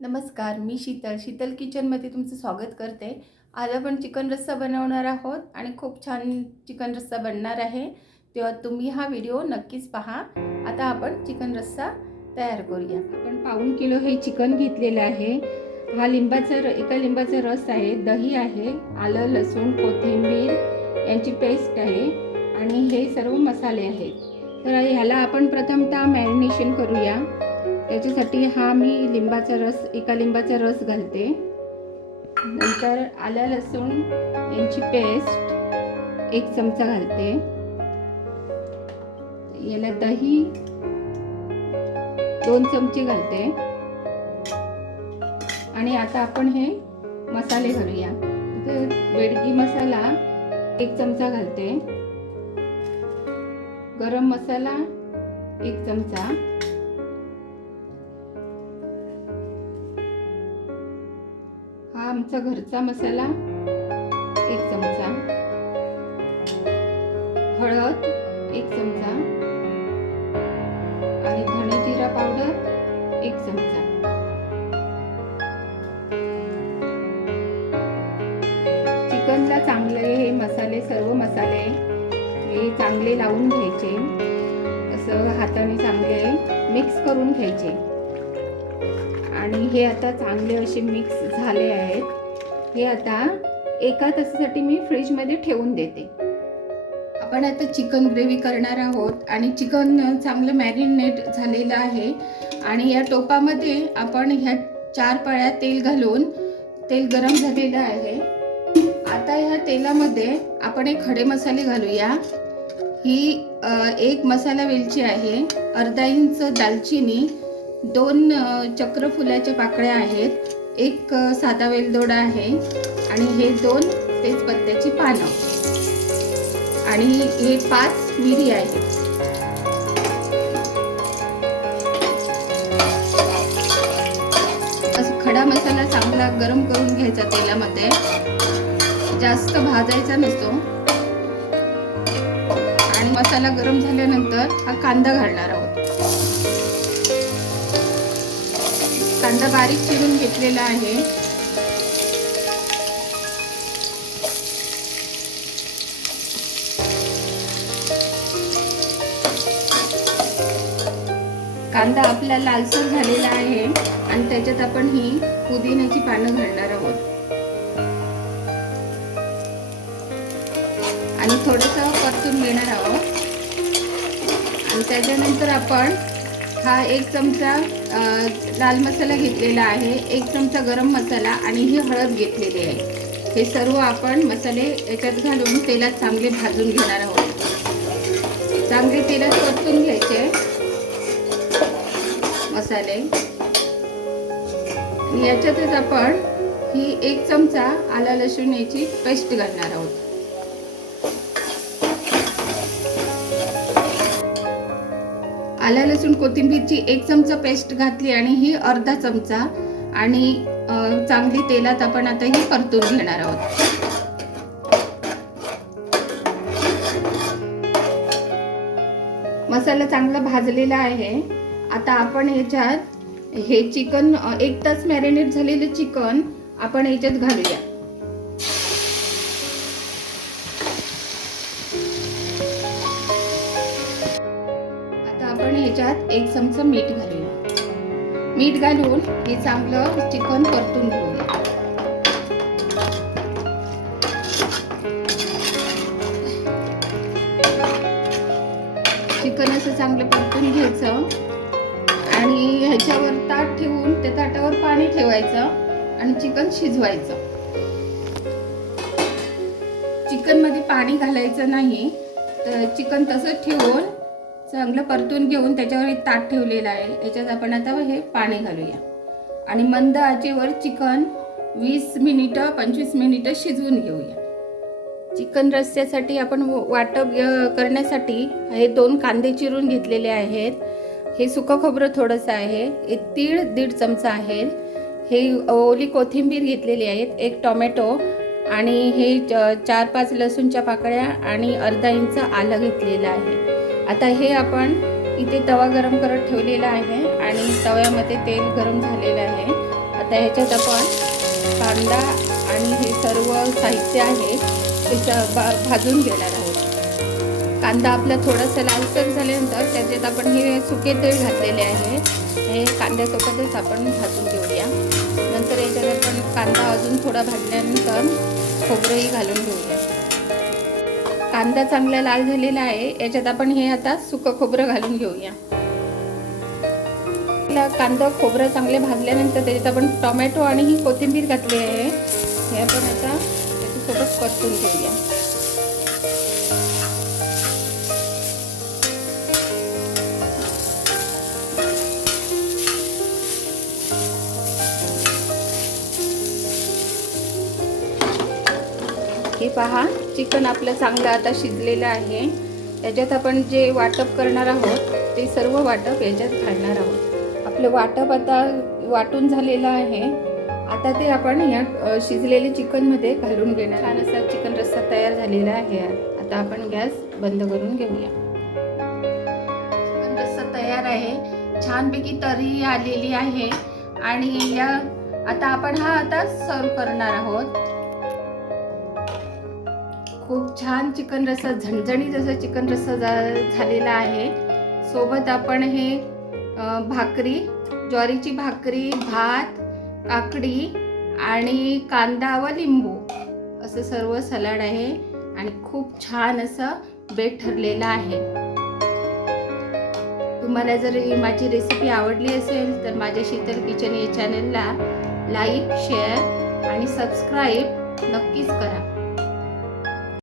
नमस्कार मी शीतल. शीतल किचनमध्ये तुमचं स्वागत करते. आज आपण चिकन रस्सा बनवणार आहोत आणि खूप छान चिकन रस्सा बनणार आहे. तेव्हा तुम्ही हा व्हिडिओ नक्कीच पहा. आता आपण चिकन रस्सा तयार करूया. आपण पाऊण किलो हे चिकन घेतलेलं आहे. हा लिंबाचा र एका लिंबाचा रस आहे दही आहे आलं लसूण कोथिंबीर यांची पेस्ट आहे आणि हे सर्व मसाले आहेत. तर ह्याला आपण प्रथमतः मॅरिनेशन करूया. त्याच्यासाठी हा मी लिंबाचा रस एका लिंबाचा रस घालते. नंतर आल्या लसूण यांची पेस्ट एक चमचा घालते. याला दही दोन चमचे घालते. आणि आता आपण हे मसाले घालूया. तर बेडगी मसाला एक चमचा घालते. गरम मसाला एक चमचा. हा आमचा घरचा मसाला एक चमचा. हळद एक चमचा. आणि धणे जिरा पावडर एक चमचा. चिकनला चांगले हे मसाले सर्व मसाले हे चांगले लावून घ्यायचे. असं हाताने चांगले मिक्स करून घ्यायचे. आणि हे आता चांगले असे मिक्स झाले आहेत. हे आता एका तासासाठी मी फ्रीजमध्ये ठेवून देते. आपण आता चिकन ग्रेव्ही करणार आहोत आणि चिकन चांगलं मॅरिनेट झालेलं आहे. आणि या टोपामध्ये आपण ह्या चार पळ्या तेल घालून तेल गरम झालेलं आहे. आता ह्या तेलामध्ये आपण एक खडे मसाले घालूया. ही एक मसाला वेलची आहे. अर्धा इंच दालचिनी दोन चक्रफुलाच्या पाकळ्या आहेत. एक साधा वेलदोडा आहे आणि हे दोन तेजपत्त्याची पानं. आणि हे पाच मिरी आहेत. खडा मसाला चांगला गरम करून घ्यायचा तेलामध्ये. जास्त भाजायचा नसतो. आणि मसाला गरम झाल्यानंतर हा कांदा घालणार आहोत. कांदा बारीक चिरून घेतलेला आहे. कांदा आपला लालसर झालेला आहे आणि त्याच्यात आपण ही पुदिन्याची पानं घालणार आहोत. आणि थोडंसं परतून घेणार आहोत. आणि त्याच्यानंतर आपण हा एक चमचा लाल मसाला घेतलेला आहे. एक चमचा गरम मसाला आणि ही हळद घेतलेली आहे. हे सर्व आपण मसाले याच्यात घालून तेलात चांगले भाजून घेणार आहोत. चांगले तेलात परतून घ्यायचे मसाले. याच्यातच आपण ही एक चमचा आला लसूण याची पेस्ट घालणार आहोत. आला लसूण कोथिंबीरची एक चमचा पेस्ट घातली आणि ही अर्धा चमचा आणि चांगली तेलात आपण आता ही परतून घेणार आहोत. मसाला चांगला भाजलेला आहे. आता आपण याच्यात हे चिकन एक तास मॅरिनेट झालेलं चिकन आपण याच्यात घालूया. याच्यात एक चमचा मीठ घालूया मीठ घालून हे चांगलं चिकन परतून घेऊया. चिकन असं चांगलं परतून घ्यायचं. आणि ह्याच्यावर ताट ठेवून त्या ताटावर पाणी ठेवायचं आणि चिकन शिजवायचं. चिकनमध्ये पाणी घालायचं नाही. तर चिकन तसंच ठेवून चांगलं परतून घेऊन त्याच्यावर एक ताट ठेवलेलं आहे. याच्यात आपण आता हे पाणी घालूया. आणि मंद आचेवर चिकन वीस मिनिटं पंचवीस मिनिटं शिजवून घेऊया. चिकन रस्स्यासाठी आपण वाटप करण्यासाठी हे दोन कांदे चिरून घेतलेले आहेत. हे सुकं खोबरं थोडंसं आहे. हे तीळ दीड चमचा आहे. हे ओली कोथिंबीर घेतलेली आहेत. एक टोमॅटो आणि हे च- चार पाच लसूणच्या पाकळ्या आणि अर्धा इंच आलं घेतलेलं आहे. आता हे आपण इथे तवा गरम करत ठेवलेला आहे आणि तव्यामध्ये तेल गरम झालेलं आहे. आता ह्याच्यात आपण कांदा आणि हे सर्व साहित्य आहे ते स- भाजून घेणार आहोत. कांदा आपला थोडासा लालसर झाल्यानंतर त्याच्यात आपण हे सुके तेल घातलेले आहे. हे कांद्यासोबतच आपण भाजून घेऊया. नंतर याच्यात आपण कांदा अजून थोडा भाजल्यानंतर खोबरंही घालून घेऊया. कांदा चांगला लाल झालेला आहे. याच्यात आपण हे आता सुकं खोबरं घालून घेऊया. कांदा खोबरं चांगले भाजल्यानंतर त्याच्यात आपण टोमॅटो आणि ही कोथिंबीर घातली आहे. हे आपण आता त्याच्यासोबत परतून घेऊया. हे पहा चिकन आपलं चांगलं आता शिजलेलं आहे. त्याच्यात आपण जे वाटप करणार आहोत ते सर्व वाटप याच्यात घालणार आहोत. आपलं वाटप आता वाटून झालेलं आहे. आता ते आपण या शिजलेले चिकनमध्ये घालून घेणार. छान असा चिकन रस्सा तयार झालेला आहे. आता आपण गॅस बंद करून घेऊया. चिकन रस्सा तयार आहे. छानपैकी तरी आलेली आहे. आणि या आता आपण हा आता सर्व करणार आहोत. खूप छान चिकन रस्सा झणझणी जसं चिकन रस्सा झा- झालेला आहे. सोबत आपण हे भाकरी ज्वारीची भाकरी भात काकडी आणि कांदा व लिंबू असं सर्व सलाड आहे आणि खूप छान असं बेट ठरलेलं आहे. तुम्हाला जर ही माझी रेसिपी आवडली असेल तर माझ्या शीतल किचन या चॅनलला लाईक शेअर आणि सबस्क्राईब नक्कीच करा.